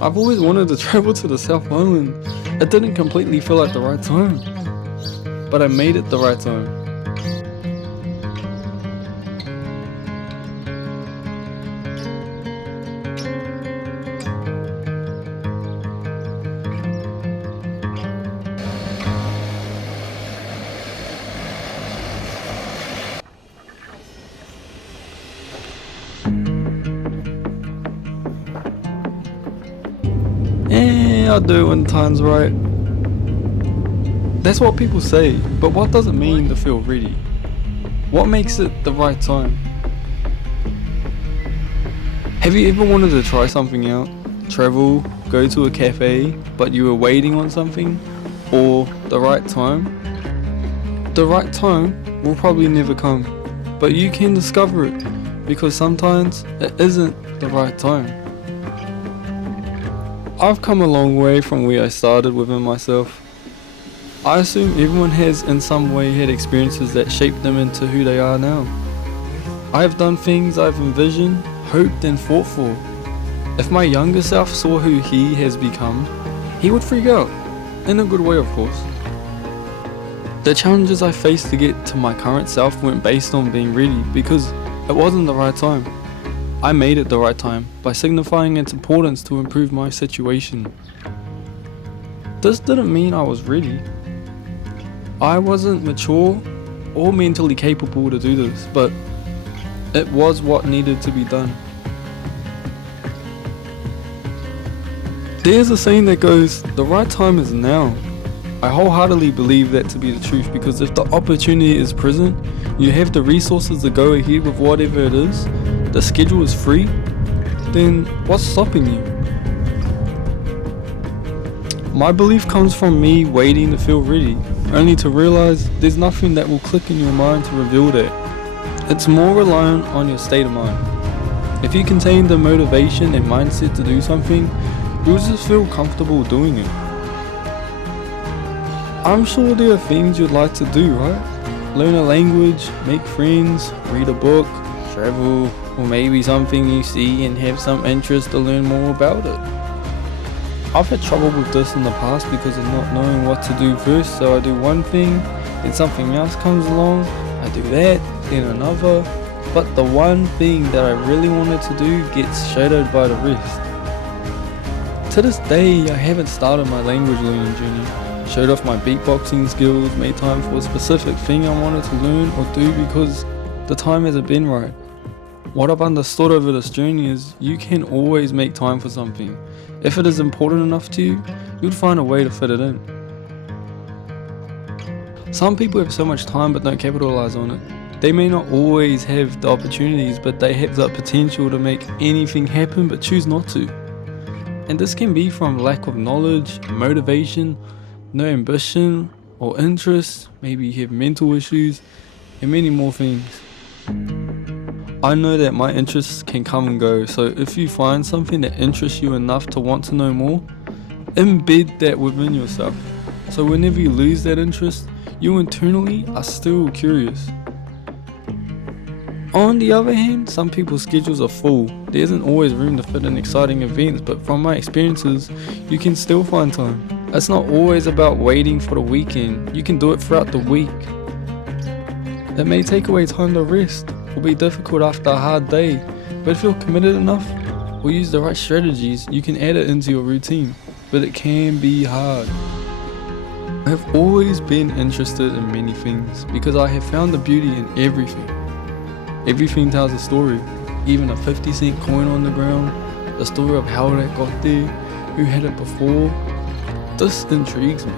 I've always wanted to travel to the South Island. It didn't completely feel like the right time, but I made it the right time. I'll do it when time's right. That's what people say, but what does it mean to feel ready? What makes it the right time? Have you ever wanted to try something out? Travel, go to a cafe, but you were waiting on something? Or the right time? The right time will probably never come, but you can discover it, because sometimes it isn't the right time. I've come a long way from where I started within myself. I assume everyone has in some way had experiences that shaped them into who they are now. I have done things I've envisioned, hoped and fought for. If my younger self saw who he has become, he would freak out, in a good way of course. The challenges I faced to get to my current self weren't based on being ready, because it wasn't the right time. I made it the right time by signifying its importance to improve my situation. This didn't mean I was ready. I wasn't mature or mentally capable to do this, but it was what needed to be done. There's a saying that goes, the right time is now. I wholeheartedly believe that to be the truth, because if the opportunity is present, you have the resources to go ahead with whatever it is, the schedule is free, then what's stopping you? My belief comes from me waiting to feel ready, only to realize there's nothing that will click in your mind to reveal that. It's more reliant on your state of mind. If you contain the motivation and mindset to do something, you'll just feel comfortable doing it. I'm sure there are things you'd like to do, right? Learn a language, make friends, read a book, travel, or maybe something you see and have some interest to learn more about it. I've had trouble with this in the past because of not knowing what to do first, so I do one thing, then something else comes along, I do that, then another, but the one thing that I really wanted to do gets shadowed by the rest. To this day, I haven't started my language learning journey, showed off my beatboxing skills, made time for a specific thing I wanted to learn or do because the time hasn't been right. What I've understood over this journey is you can always make time for something. If it is important enough to you, you'll find a way to fit it in. Some people have so much time but don't capitalize on it. They may not always have the opportunities, but they have the potential to make anything happen but choose not to. And this can be from lack of knowledge, motivation, no ambition or interest, maybe you have mental issues, and many more things. I know that my interests can come and go, so if you find something that interests you enough to want to know more, embed that within yourself. So whenever you lose that interest, you internally are still curious. On the other hand, some people's schedules are full. There isn't always room to fit in exciting events, but from my experiences, you can still find time. It's not always about waiting for the weekend. You can do it throughout the week. It may take away time to rest, or be difficult after a hard day, but if you're committed enough, or use the right strategies, you can add it into your routine, but it can be hard. I have always been interested in many things, because I have found the beauty in everything. Everything tells a story, even a 50-cent coin on the ground, the story of how that got there, who had it before. This intrigues me.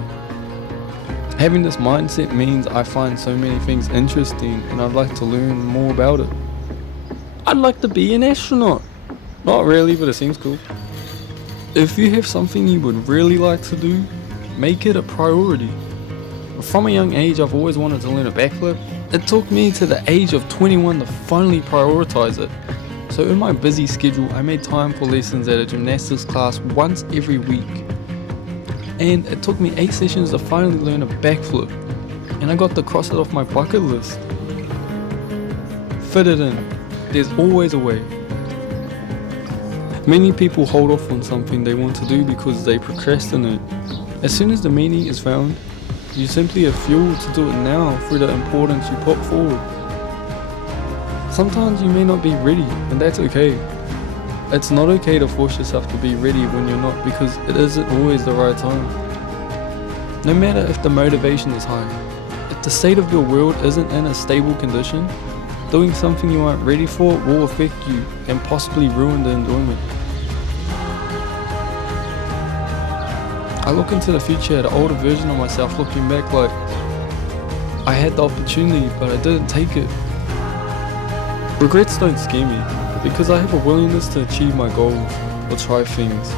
Having this mindset means I find so many things interesting and I'd like to learn more about it. I'd like to be an astronaut. Not really, but it seems cool. If you have something you would really like to do, make it a priority. From a young age, I've always wanted to learn a backflip. It took me to the age of 21 to finally prioritize it. So in my busy schedule, I made time for lessons at a gymnastics class once every week. And it took me 8 sessions to finally learn a backflip. And I got to cross it off my bucket list. Fit it in. There's always a way. Many people hold off on something they want to do because they procrastinate. As soon as the meaning is found, you simply have fuel to do it now through the importance you put forward. Sometimes you may not be ready, and that's okay. It's not okay to force yourself to be ready when you're not, because it isn't always the right time. No matter if the motivation is high, if the state of your world isn't in a stable condition, doing something you aren't ready for will affect you and possibly ruin the enjoyment. I look into the future at an older version of myself looking back like, I had the opportunity but I didn't take it. Regrets don't scare me because I have a willingness to achieve my goals or try things.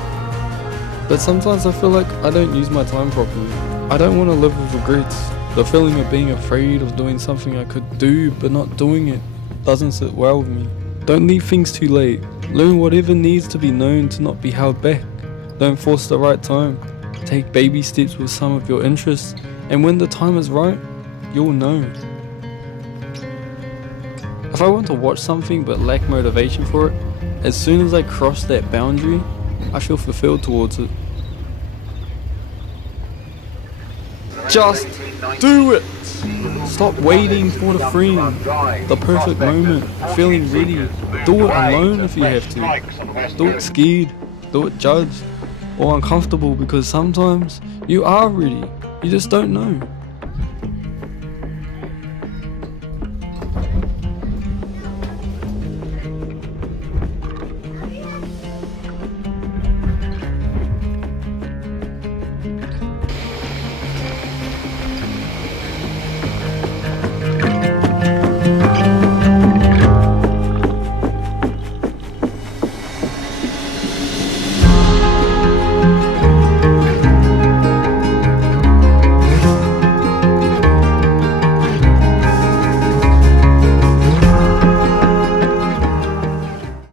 But sometimes I feel like I don't use my time properly. I don't want to live with regrets. The feeling of being afraid of doing something I could do but not doing it doesn't sit well with me. Don't leave things too late. Learn whatever needs to be known to not be held back. Don't force the right time. Take baby steps with some of your interests, and when the time is right, you'll know. If I want to watch something but lack motivation for it, as soon as I cross that boundary, I feel fulfilled towards it. Just do it! Stop waiting for the friend, the perfect moment, feeling ready. Do it alone if you have to. Do it scared, do it judged, or uncomfortable, because sometimes you are ready, you just don't know.